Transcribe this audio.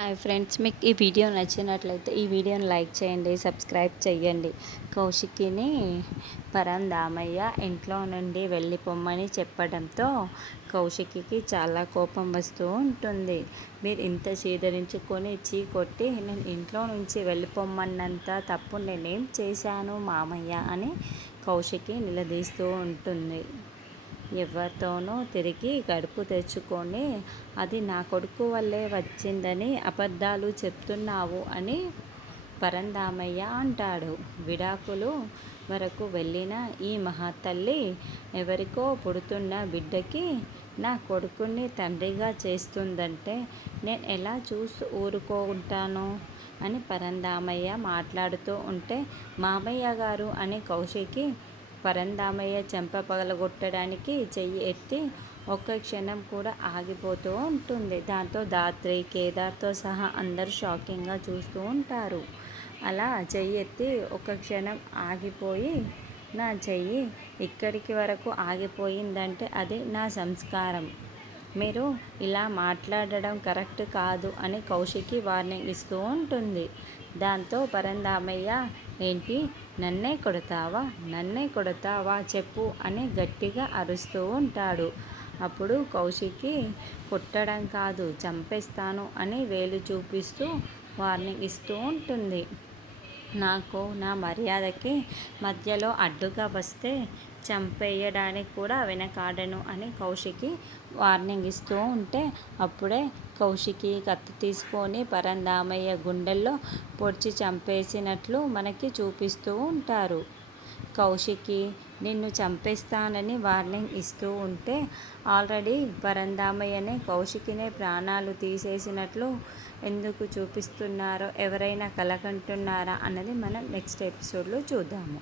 Hi friends, మీకు ఈ video నచ్చినట్లయితే ఈ వీడియోని లైక్ చేయండి, సబ్స్క్రైబ్ చేయండి. కౌశికిని పరంధామయ్య ఇంట్లో నుండి వెళ్ళిపోమ్మని చెప్పడంతో కౌశికికి చాలా కోపం వస్తూ ఉంటుంది. మీరు ఇంత చీదరించుకొని కొట్టి నేను ఇంట్లో నుంచి వెళ్ళిపోమ్మన్నంత తప్పు నేనేం చేశాను మామయ్య అని కౌశికి నిలదీస్తూ ఉంటుంది. ఎవరితోనో తిరిగి గడుపు తెచ్చుకొని అది నా కొడుకు వల్లే వచ్చిందని అబద్ధాలు చెప్తున్నావు అని పరంధామయ్య అంటాడు. విడాకులు వరకు వెళ్ళిన ఈ మహాతల్లి ఎవరికో పుడుతున్న బిడ్డకి నా కొడుకుని తండ్రిగా చేస్తుందంటే నేను ఎలా చూసి ఊరుకుంటాను అని పరంధామయ్య మాట్లాడుతూ ఉంటే, మామయ్య గారు అని కౌశికి పరంధామయ్య చెంప పగలగొట్టడానికి చెయ్యి ఎత్తి ఒక్క క్షణం కూడా ఆగిపోతూ ఉంటుంది. దాంతో ధాత్రి, కేదార్తో సహా అందరూ షాకింగ్గా చూస్తూ ఉంటారు. అలా చెయ్యి ఎత్తి ఒక్క క్షణం ఆగిపోయి, నా చెయ్యి ఇక్కడికి వరకు ఆగిపోయిందంటే అది నా సంస్కారం, మీరు ఇలా మాట్లాడడం కరెక్ట్ కాదు అని కౌశికి వార్నింగ్ ఇస్తూ ఉంటుంది. దాంతో పరంధామయ్య, ఏంటి నన్నే కొడతావా చెప్పు అని గట్టిగా అరుస్తూ ఉంటాడు. అప్పుడు కౌశికి కొట్టడం కాదు చంపేస్తాను అని వేలు చూపిస్తూ వార్నింగ్ ఇస్తూ ఉంటుంది. నాకు నా మర్యాదకి మధ్యలో అడ్డుగా వస్తే చంపేయడానికి కూడా వెనకాడను అని కౌశికి వార్నింగ్ ఇస్తూ ఉంటే, అప్పుడే కౌశికి కత్తి తీసుకొని పరంధామయ్య గుండెల్లో పొడిచి చంపేసినట్లు మనకి చూపిస్తూ ఉంటారు. కౌశికి నిన్ను చంపేస్తానని వార్నింగ్ ఇస్తూ ఉంటే ఆల్రెడీ పరంధామయ్యనే కౌశికినే ప్రాణాలు తీసేసినట్లు ఎందుకు చూపిస్తున్నారో ఎవరైనా కలగంటున్నారా అన్నది మనం నెక్స్ట్ ఎపిసోడ్లో చూద్దాము.